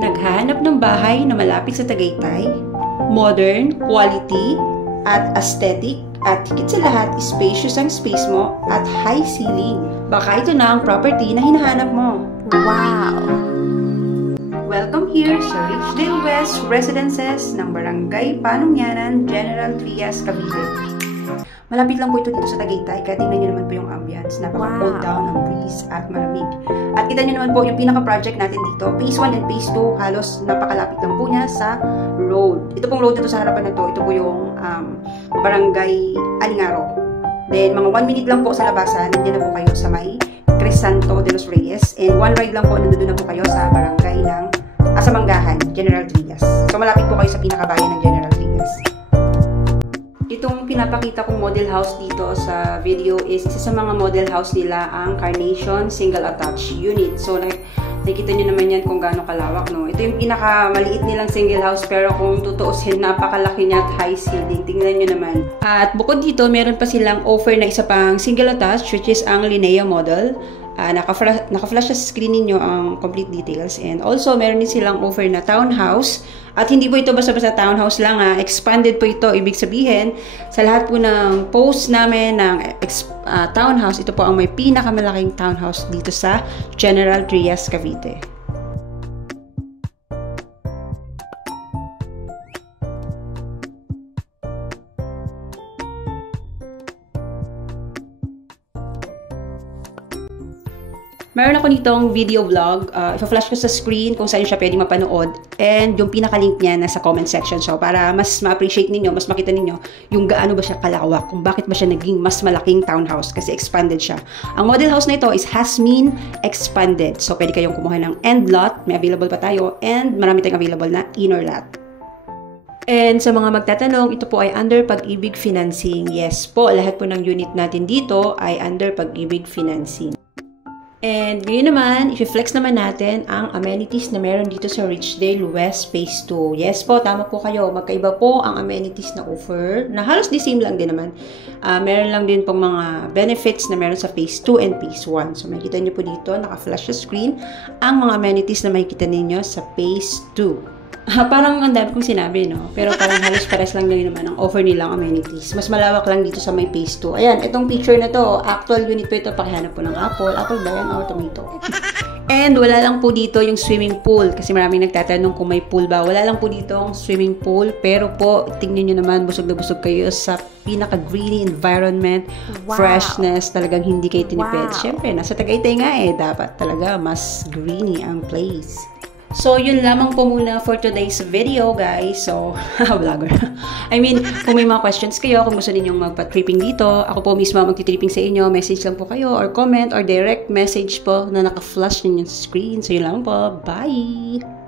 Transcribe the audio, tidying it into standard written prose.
Naghahanap ng bahay na malapit sa Tagaytay? Modern, quality, at aesthetic, at higit sa lahat, spacious ang space mo at high ceiling. Baka ito na ang property na hinahanap mo. Wow! Welcome here sa Richdale West Residences ng Barangay Panungyanan, General Trias, Cavite. Malapit lang po ito dito sa Tagaytay, kaya tingnan nyo naman po yung ambience. Napaka-cold down, ang breeze at malamig. At kita nyo naman po yung pinaka-project natin dito. Phase 1 and Phase 2, halos napakalapit lang po niya sa road. Ito pong road dito sa harapan na to, ito po yung Barangay Alingaro. Then, mga 1 minute lang po sa labasan, nandiyan na po kayo sa may Crisanto de los Reyes. And 1 ride lang po, nandun na po kayo sa barangay ng Asamanggahan, General Trias. So, malapit po kayo sa pinakabayan ng General Trias. Itong pinapakita kong model house dito sa video is isa sa mga model house nila ang Carnation Single Attached Unit. So, nakikita nyo naman yan kung gaano kalawak, no? Ito yung pinakamaliit nilang single house, pero kung tutuusin, napakalaki niya at high ceiling. Tingnan nyo naman. At bukod dito, meron pa silang offer na isa pang single attached, which is ang Linnea model. Naka-flash sa screen ninyo ang complete details. And also, meron din silang offer na townhouse. At hindi po ito basta-basta townhouse lang, expanded po ito. Ibig sabihin, sa lahat po ng post namin ng townhouse, ito po ang may pinakamalaking townhouse dito sa General Trias, Cavite. Meron ako nitong video vlog. Ipa-flash ko sa screen kung saan siya pwede mapanood. And yung pinaka-link niya nasa comment section. So, para mas ma-appreciate ninyo, mas makita ninyo yung gaano ba siya kalawak. Kung bakit ba siya naging mas malaking townhouse. Kasi expanded siya. Ang model house na ito is Hasmin Expanded. So, pwede kayong kumuha ng end lot. May available pa tayo. And marami tayong available na inner lot. And sa mga magtatanong, ito po ay under Pag-ibig Financing. Yes po, lahat po ng unit natin dito ay under Pag-ibig Financing. And ngayon naman, i-flex naman natin ang amenities na meron dito sa Richdale West Phase 2. Yes po, tama po kayo. Magkaiba po ang amenities na offer, na halos the same lang din naman. Meron lang din pong mga benefits na meron sa Phase 2 and Phase 1. So makikita nyo po dito, naka-flash sa screen, ang mga amenities na makikita ninyo sa Phase 2. Parang ang dami kong sinabi, no? Pero parang halos pares lang din naman ang offer nilang amenities. Mas malawak lang dito sa may Phase 2. Ayan, itong picture na to, actual unit po ito. Pakihanap po ng Apple ba yan o tomato? And wala lang po dito yung swimming pool. Kasi maraming nagtatanong kung may pool ba. Wala lang po dito ang swimming pool. Pero po, tingnan nyo naman, busog na busog kayo sa pinaka-greeny environment. Wow. Freshness, talagang hindi kayo tinipid. Wow. Siyempre, nasa Tagaytay nga dapat talaga mas greeny ang place. So, yun lamang po muna for today's video, guys. So, vlogger. I mean, kung may mga questions kayo, kung gusto ninyong magpa-tripping dito, ako po mismo magti-tripping sa inyo, message lang po kayo, or comment, or direct message po na naka-flash ninyo sa screen. So, yun lang po. Bye!